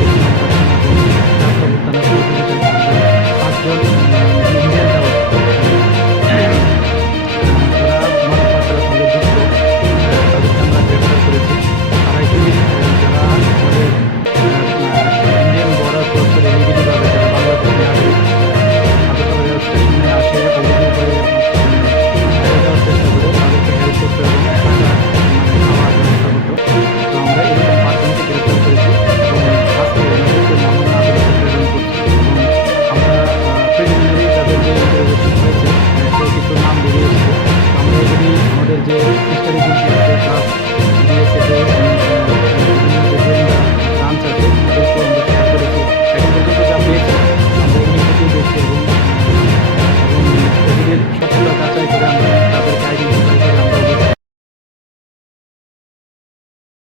Thank yeah. you.